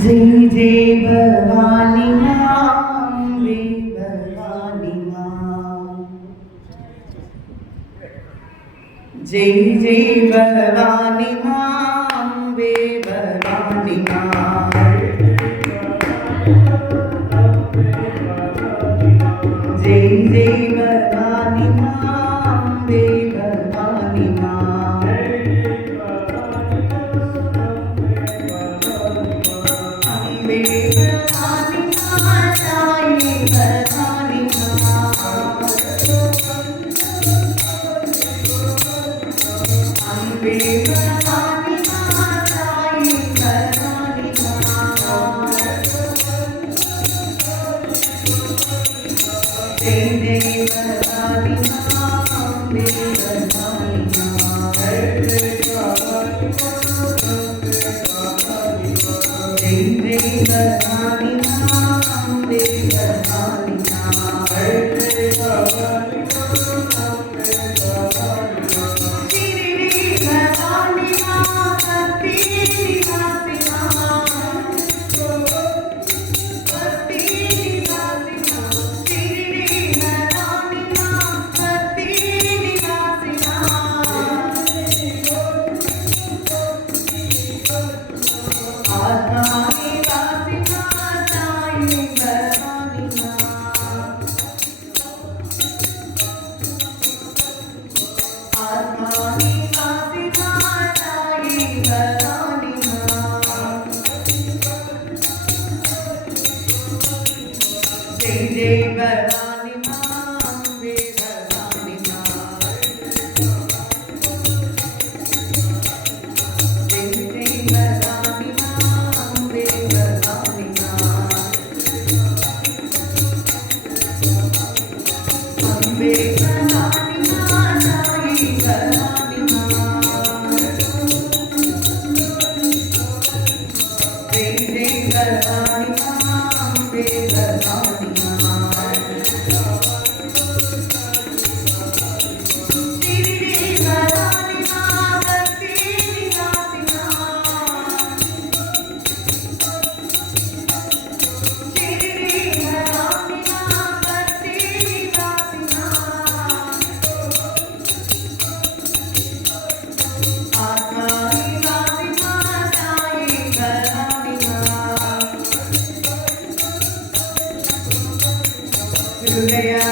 जय जय भवानी माँ अम्बे भवानी माँ। जय जय भवानी माँ अम्बे भवानी माँ। जय जय भवानी माँ अम्बे भवानी माँ। अम्बे भवानी माँ साई भवानी माँ। अम्बे भवानी माँ साई भवानी माँ। जय जय भवानी माँ अम्बे भवानी माँ। जय जय भवानी माँ अम्बे भवानी माँ। शिरडी भवानी माँ भक्ति निवासी माँ। भक्ति निवासी माँ। शिरडी भवानी माँ भक्ति निवासी माँ। आत्मा निवासी माँ साई भवानी माँ। आत्मा निवासी माँ साई भवानी माँ। जय जय भवानी माँ अम्बे भवानी माँ। जय जय भवानी माँ अम्बे भवानी माँ। अम्बे भवानी माँ साई भवानी माँ। जय जय भवानी माँ अम्बे भवानी माँ। शिरडी भवानी माँ भक्ति निवासी माँ। शिरडी भवानी माँ भक्ति निवासी माँ। आत्मा निवासी माँ साई भवानी माँ। हृदया